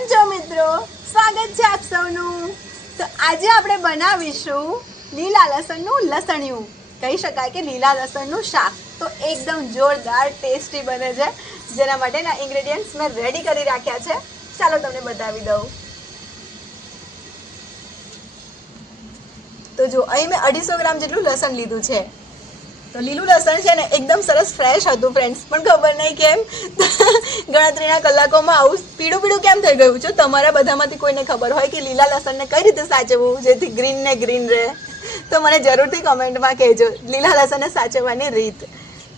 કેમ છો મિત્રો? સ્વાગત છે આપ સૌનું. તો આજે આપણે બનાવીશું લીલા લસણનું લસણિયું. કહી શકાય કે લીલા લસણનું શાક. તો એકદમ જોરદાર ટેસ્ટી બને છે. જેના માટેના ઇન્ગ્રેડિયન્ટ્સ મેં રેડી કરી રાખ્યા છે. ચાલો તમને બતાવી દઉં. તો જો અહીં મેં અઢીસો ગ્રામ જેટલું લસણ લીધું છે. તો લીલું લસણ છે ને એકદમ સરસ ફ્રેશ હતું ફ્રેન્ડ્સ પણ ખબર નહીં કેમ? ગણતરીના કલાકોમાં આવું પીળું પીળું કેમ થઈ ગયું છે? તમારા બધામાંથી કોઈને ખબર હોય કે લીલા લસણને કઈ રીતે સાચવવું? જેથી ગ્રીન ને ગ્રીન રહે. તો મને જરૂરથી કમેન્ટમાં કહેજો લીલા લસણને સાચવવાની રીત.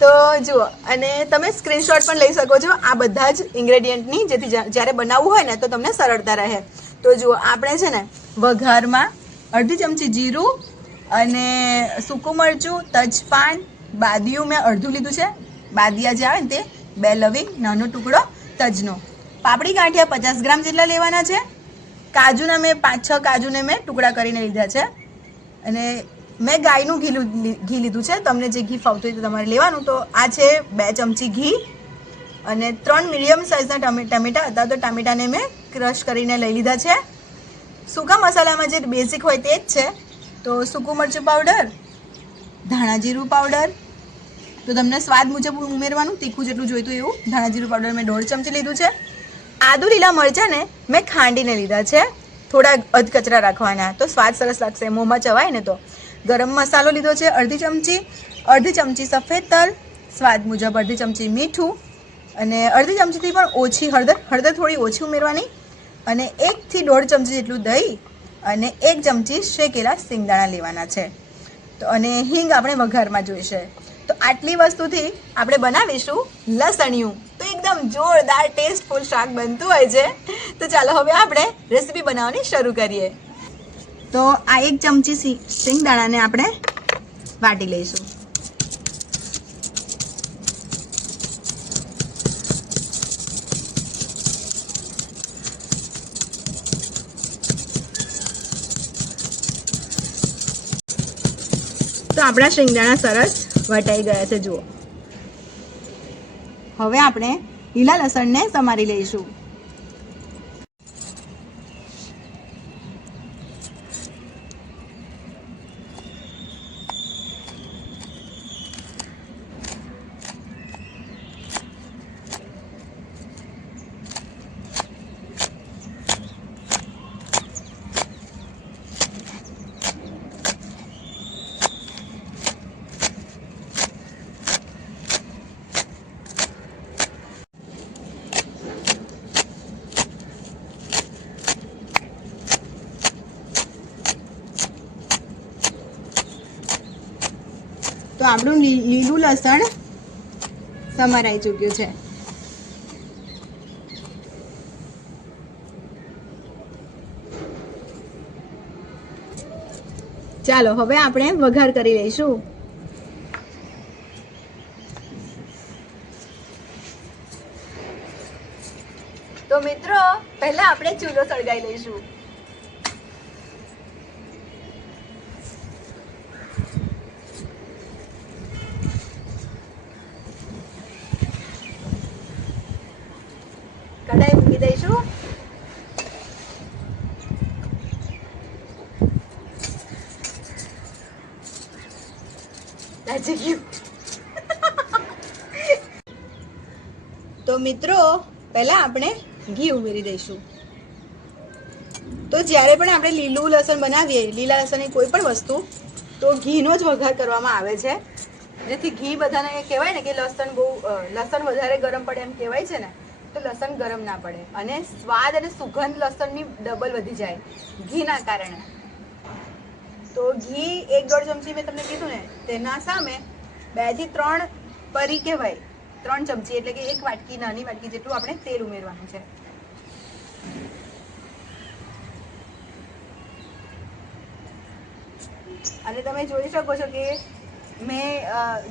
તો જુઓ, અને તમે સ્ક્રીનશોટ પણ લઈ શકો છો આ બધા જ ઇન્ગ્રેડિયન્ટની જેથી જ્યા- જ્યારે બનાવવું હોય ને તો તમને સરળતા રહે. તો જુઓ, આપણે છે ને વઘારમાં અડધી ચમચી જીરું અને સૂકું મરચું તજપાન, બાદિયું મેં અડધું લીધું છે. બાદિયા જે આવે ને તે બે લવિંગ, નાનો ટુકડો તજનો. પાપડી ગાંઠિયા પચાસ ગ્રામ જેટલા લેવાના છે. કાજુના મેં પાંચ, છ કાજુને મેં ટુકડા કરીને લીધા છે. અને મેં ગાયનું ઘી ઘી લીધું છે. તમને જે ઘી ફાવતું હોય તો તમારે લેવાનું. તો આ છે બે ચમચી ઘી અને ત્રણ મીડિયમ સાઇઝના ટમેટા હતા. તો ટામેટાને મેં ક્રશ કરીને લઈ લીધા છે. સૂકા મસાલામાં જે બેઝિક હોય તે જ છે. તો સૂકું મરચું પાવડર ધાણા જીરું પાવડર તો તમને સ્વાદ મુજબ ઉમેરવાનું, તીખું જેટલું જોઈતું એવું ધાણા જીરું પાવડર મેં દોઢ ચમચી લીધું છે. આદુ લીલા મરચાંને મેં ખાંડીને લીધા છે. થોડા અધકચરા રાખવાના, તો સ્વાદ સરસ લાગશે, મોંમાં ચવાય ને તો. ગરમ મસાલો લીધો છે, અડધી ચમચી. અડધી ચમચી સફેદ તલ, સ્વાદ મુજબ અડધી ચમચી મીઠું. અને અડધી ચમચીથી પણ ઓછી હળદર હળદર થોડી ઓછી ઉમેરવાની. અને એકથી દોઢ ચમચી જેટલું દહીં અને એક ચમચી શેકેલા સિંગદાણા લેવાના છે. તો અને હિંગ આપણે વઘારમાં જોઈશે. તો આટલી વસ્તુથી આપણે બનાવીશું લસણિયું. તો એકદમ જોરદાર, ટેસ્ટફુલ શાક બનતું હોય છે. તો ચાલો હવે આપણે રેસીપી બનાવવાની શરૂ કરીએ. તો આ એક ચમચી સિંગદાણાને આપણે વાટી લઈશું. આપણા શિંગદાણા સરસ વટાઈ ગયા છે જુઓ. હવે આપણે લીલા લસણને સમારી લઈશું. તો આપણું લીલું લસણ સમારાઈ ચૂક્યું છે. ચાલો, હવે આપણે વઘાર કરી લઈશું. તો મિત્રો, પહેલા આપણે ચૂલો સળગાવી લઈશું કઢાઈ મૂકી દઈશું લાજી ગયું તો મિત્રો, પહેલાં આપણે ઘી ઉમેરી દઈશું. તો જ્યારે પણ આપણે લીલું લસણ બનાવીએ, લીલા લસણની કોઈ પણ વસ્તુ, તો ઘીનો જ વઘાર કરવામાં આવે છે. જેથી ઘી બધાને કહેવાય ને કે લસણ બહુ લસણ વધારે ગરમ પડે એમ કહેવાય છે ને, તો લસણ ગરમ ના પડે. અને સ્વાદ અને સુગંધ લસણની ડબલ વધી જાય, ઘીના કારણે. તો ઘી એક દોઢ ચમચી મેં તમને કીધું ને, તેના સામે બેથી ત્રણ પરી કહેવાય. ત્રણ ચમચી એટલે કે એક વાટકી નાની વાટકી જેટલું આપણે તેલ ઉમેરવાનું છે. અને તમે જોઈ શકો છો કે મેં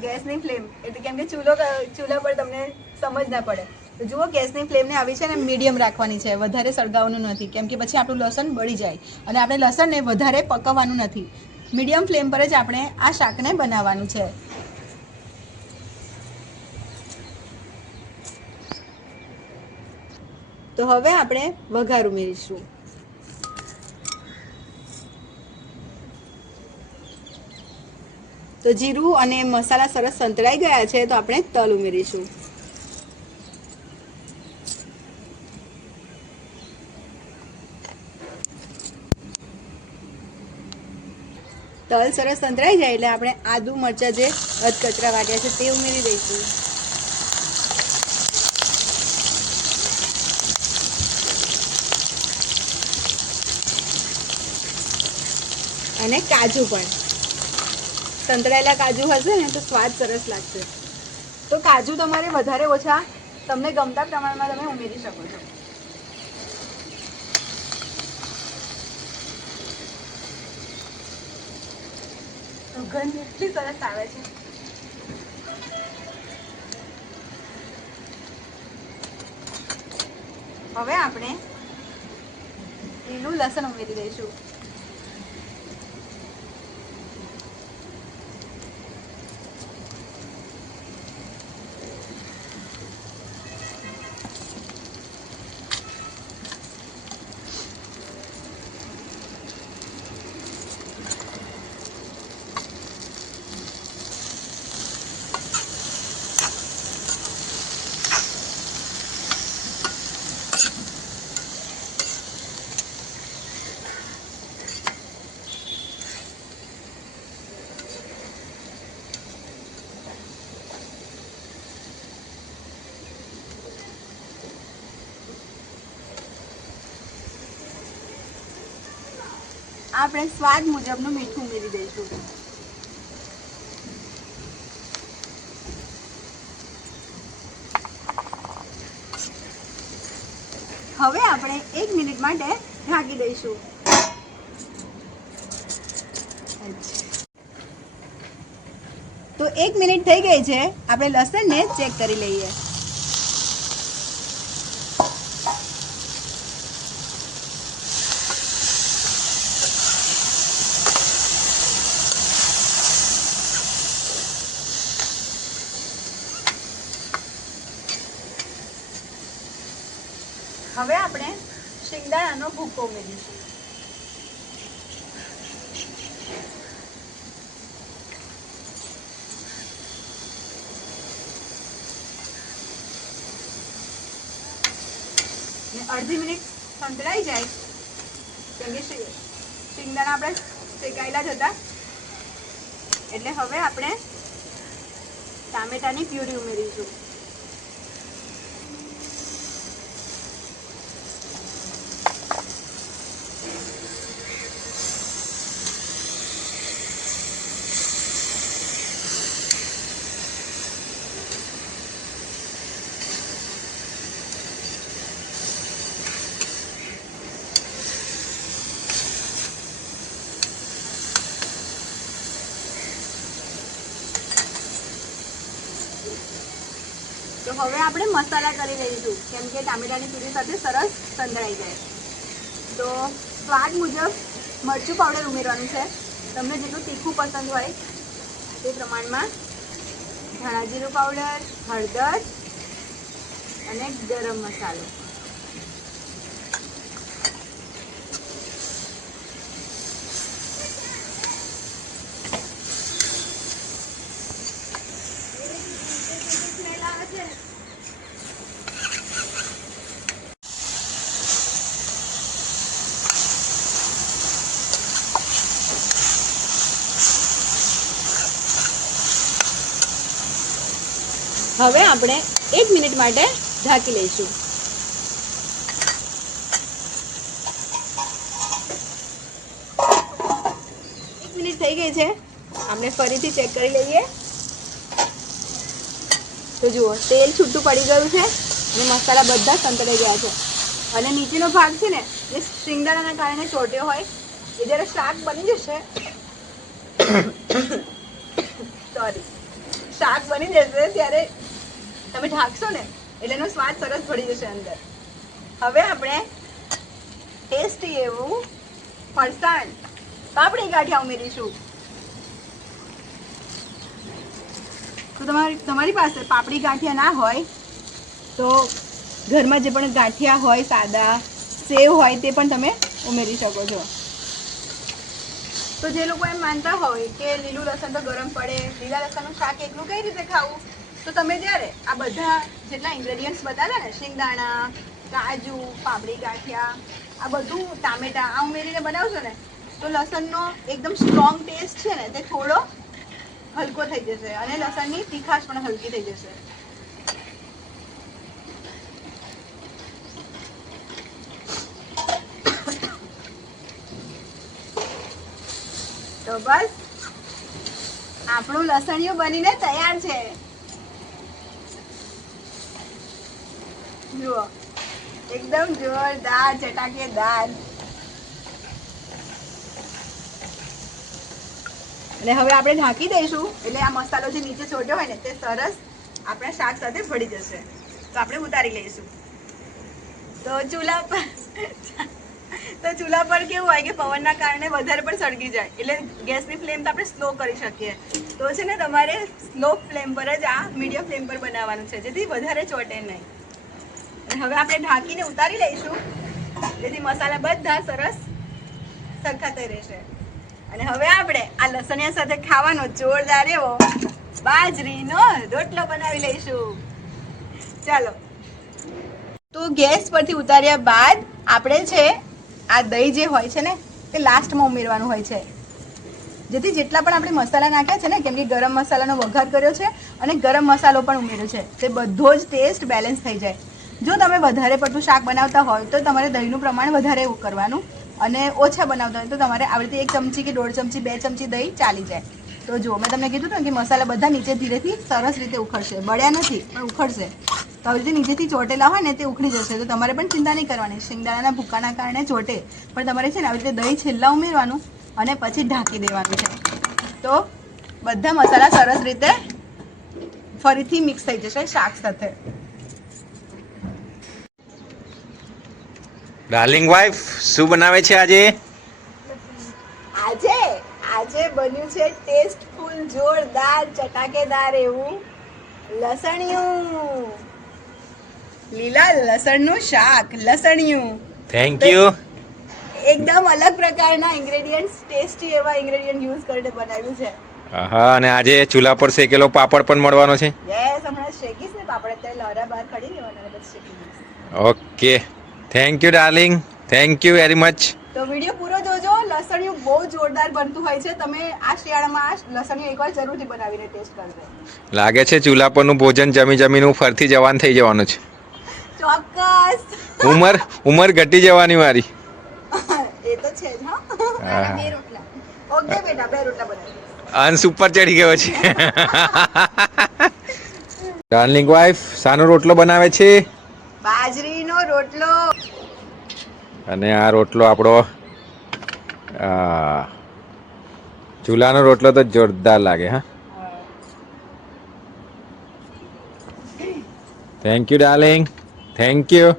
ગેસની ફ્લેમ, એટલે કેમ કે ચૂલો ચૂલા પર તમને સમજ ના પડે. તો જુઓ ગેસની ફ્લેમને આવી છે ને મીડિયમ રાખવાની છે, વધારે સળગાવવાનું નથી. કેમ કે પછી આપણું લસણ બળી જાય અને આપણે લસણને વધારે પકવવાનું નથી. મીડિયમ ફ્લેમ પર જ આપણે આ શાકને બનાવવાનું છે. તો હવે આપણે વઘાર ઉમેરીશું. તો જીરું અને મસાલા સરસ સંતળાઈ ગયા છે, તો આપણે તલ ઉમેરીશું. તલ સરસ સંતળાઈ જાય એટલે આપણે આદુ મરચાં જે અધકચરા વાટ્યા છે તે ઉમેરી દઈશું. અને કાજુ પણ. સંતળાયેલા કાજુ હશે ને તો સ્વાદ સરસ લાગશે. તો કાજુ તમારે વધારે ઓછા તમને ગમતા પ્રમાણમાં તમે ઉમેરી શકો છો. સુગંધ એટલી સરસ આવે છે. હવે આપણે લીલું લસણ ઉમેરી દઈશું. આપણે સ્વાદ મુજબનું મીઠું ઉમેરી દઈશું. હવે આપણે એક મિનિટ માટે ઢાંકી દઈશું. તો એક મિનિટ થઈ ગઈ છે. આપણે લસણને ચેક કરી લઈએ હવે આપણે ભૂકો ઉમેરીશું ને અડધી મિનિટ સંતળાઈ જાય. કેમ કે શિંગદાણા આપણે શેકાયેલા જ હતા. એટલે હવે આપણે ટામેટાની પ્યુરી ઉમેરીશું. હવે આપણે મસાલા કરી લઈશું, કેમ કે ટામેટાની પૂરી સાથે સરસ સંધળાઈ જાય. તો સ્વાદ મુજબ મરચું પાવડર ઉમેરવાનું છે. તમને જેટલું તીખું પસંદ હોય, તે પ્રમાણમાં ધાણા જીરું પાવડર હળદર અને ગરમ મસાલો. હવે આપણે એક મિનિટ માટે ઢાંકી લઈશું. એક મિનિટ થઈ ગઈ છે. આપણે ફરીથી ચેક કરી લઈએ. તો જુઓ, તેલ છૂટું પડી ગયું છે અને મસાલા બધા સંતળાઈ ગયા છે. અને નીચેનો ભાગ છે ને, જે શિંગદાણાના કારણે ચોટ્યો હોય, એ જ્યારે શાક બની જશે સોરી શાક બની જશે ત્યારે તમે ઢાંકશો ને, એટલે એનો સ્વાદ સરસ પડી જશે અંદર. હવે આપણે ટેસ્ટી એવું ફરસાણ પાપડી ગાંઠિયા ઉમેરીશું. તો તમારી તમારી પાસે પાપડી ગાંઠિયા ના હોય, તો ઘરમાં જે પણ ગાંઠિયા હોય, સાદા સેવ હોય, તે પણ તમે ઉમેરી શકો છો. તો જે લોકો એમ માનતા હોય કે લીલું લસણ તો ગરમ પડે, લીલા લસણનું શાક એકલું કઈ રીતે ખાવું? તો તમે જ્યારે આ બધા જેટલા ઇન્ગ્રેડિયન્ટ્સ બતાવ્યા ને, શેંગદાણા, કાજુ, પાપડી, ગાંઠિયા, આ બધું, ટામેટા, આ ઉમેરીને બનાવશો ને, તો લસણનો એકદમ સ્ટ્રોંગ ટેસ્ટ છે ને, તે થોડો હલકો થઈ જશે અને લસણની તીખાશ પણ હલકી થઈ જશે. તો બસ, આપણું લસણિયું બનીને તૈયાર છે. જુઓ. એકદમ જોરદાર ચટાકેદાર અને હવે આપણે ઢાંકી દઈશું. એટલે આ મસાલો જે નીચે ચોટ્યો હોય ને, તે સરસ આપણા શાક સાથે ભળી જશે. તો આપણે ઉતારી લઈશું. તો ચૂલા પર તો ચૂલા પર કેવું હોય કે પવનના કારણે વધારે પણ સળગી જાય. એટલે ગેસની ફ્લેમ તો આપણે સ્લો કરી શકીએ. તો છે ને, તમારે સ્લો ફ્લેમ પર જ આ મીડિયમ ફ્લેમ પર બનાવવાનું છે. જેથી વધારે ચોટે નહીં. અને હવે આપણે ઢાંકીને ઉતારી લઈશું. જેથી મસાલા બધા સરસ સરખા થઈ રહેશે. અને હવે આપણે આ લસણિયા સાથે ખાવાનો જોરદાર એવો બાજરીનો રોટલો બનાવી લઈશું. ચાલો. તો ગેસ પરથી ઉતાર્યા બાદ આપણે છે, આ દહીં જે હોય છે ને તે લાસ્ટમાં ઉમેરવાનું હોય છે. જેથી જેટલા પણ આપણે મસાલા નાખ્યા છે ને, કેમ કે ગરમ મસાલાનો વઘાર કર્યો છે અને ગરમ મસાલો પણ ઉમેર્યો છે, તે બધો જ ટેસ્ટ બેલેન્સ થઈ જાય. જો તમે વધારે પડતું શાક બનાવતા હોય તો તમારે દહીંનું પ્રમાણ વધારે કરવાનું અને ઓછા બનાવતા હોય તો તમારે આવી રીતે એક ચમચી કે દોઢ ચમચી, બે ચમચી દહીં ચાલી જાય. તો જો મેં તમને કીધું ને કે મસાલા બધા નીચે ધીરેથી સરસ રીતે ઉખડશે. બળ્યા નથી, પણ ઉખડશે. તો આવી રીતે નીચેથી ચોટેલા હોય ને તે ઉખડી જશે. તો તમારે પણ ચિંતા નહીં કરવાની. શિંગદાણાના ભૂકાના કારણે ચોટે. પણ તમારે છે ને આવી રીતે દહીં છેલ્લા ઉમેરવાનું અને પછી ઢાંકી દેવાનું છે. તો બધા મસાલા સરસ રીતે ફરીથી મિક્સ થઈ જશે શાક સાથે. ડાર્લિંગ વાઈફ શું બનાવે છે આજે? આજે આજે બન્યું છે ટેસ્ટફુલ જોરદાર ચટાકેદાર એવું લસણિયું. લીલા લસણનું શાક લસણિયું. થેન્ક યુ એકદમ અલગ પ્રકારના ઇન્ગ્રેડિયન્ટ્સ ટેસ્ટી એવા ઇન્ગ્રેડિયન્ટ યુઝ કરીને બનાવ્યું છે. હા અને આજે ચૂલા પર શેકેલો પાપડ પણ મળવાનો છે. યસ હમણાં શેકીશ ને પાપડ અત્યારે લહરા બહાર કાઢી લેવાના પછી શેકી okay thank you darling thank you very much તો વીડિયો પૂરો જોજો. લસણિયું બહુ જોરદાર બનતું હોય છે. તમે આ શિયાળામાં લસણિયું એકવાર જરૂરથી બનાવીને ટેસ્ટ કરજો. લાગે છે ચૂલા પરનું ભોજન જમી જમીને હું ફરતી જવાન થઈ જવાનું છે. ચોક્કસ. ઉંમર ઉંમર ઘટી જવાની મારી. એ તો છે જ હા. હા. બે રોટલા. ઓકે બેટા બે રોટલા બનાવી. અંશ ઉપર ચડી ગયો છે. ડાર્લિંગ વાઈફ સાનો રોટલો બનાવે છે? રોટલો અને આ રોટલો આપણો આ, ચૂલાનો રોટલો તો જોરદાર લાગે હા. Thank you darling thank you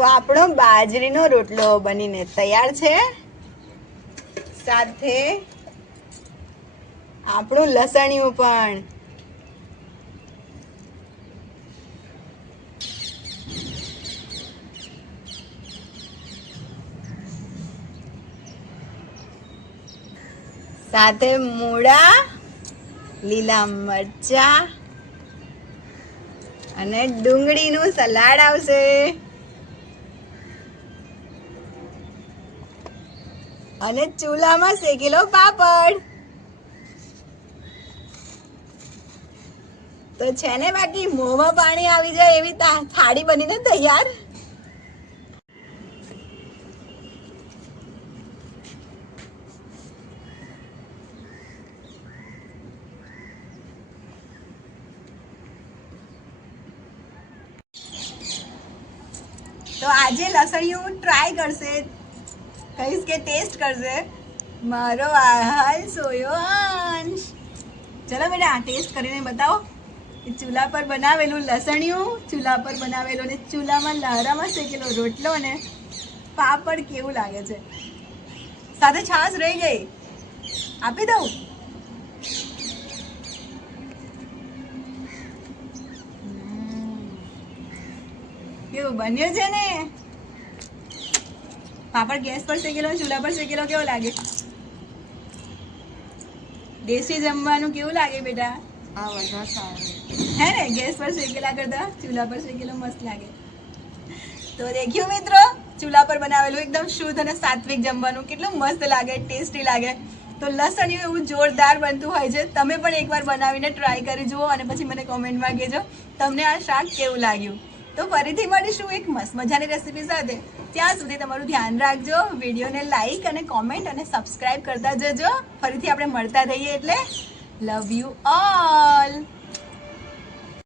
તો આપણો બાજરીનો રોટલો બનીને તૈયાર છે. સાથે આપણું લસણિયું પણ. સાથે મૂળા, લીલા મરચા અને ડુંગળીનું સલાડ આવશે. અને ચૂલામાં શેકેલો પાપડ. તો છે ને બાકી, મોંમાં પાણી આવી જાય એવી થાળી બનીને તૈયાર. તો આજે લસણિયું ટ્રાય કરશે. કહીશ કે ટેસ્ટ કરશે મારો આહાલ સોયો અંશ ચલો બેટા ટેસ્ટ કરીને બતાવો કે ચૂલા પર બનાવેલું લસણિયું ચૂલા પર બનાવેલું ને ચૂલામાં લહરામાં શેકેલો રોટલો ને પાપડ કેવું લાગે છે સાથે છાશ રહી ગઈ આપી દઉં કેવું બન્યું છે ને પાપડ ગેસ પર શેકેલો ચૂલા પર શેકેલો કેવો લાગે? દેશી જમવાનું કેવું લાગે બેટા? આ વધારે સારું. હે ને ગેસ પર શેકેલા કરતા ચૂલા પર શેકેલો મસ્ત લાગે. તો દેખ્યું મિત્રો ચૂલા પર બનાવેલું એકદમ શુદ્ધ અને સાત્વિક જમવાનું. કેટલું મસ્ત લાગે ટેસ્ટી લાગે. તો લસણિયું એવું જોરદાર બનતું હોય છે તમે પણ એકવાર બનાવીને ટ્રાય કરી જુઓ અને પછી મને કોમેન્ટમાં કહેજો તમને આ શાક કેવું લાગ્યું? તો ફરીથી મળીશું એક મસ્ત મજાની રેસીપી સાથે. ત્યાં સુધી તમારું ધ્યાન રાખજો, વિડીયોને લાઈક અને કોમેન્ટ અને સબસ્ક્રાઈબ કરતા જજો. ફરીથી આપણે મળતા રહીએ એટલે લવ યુ ઓલ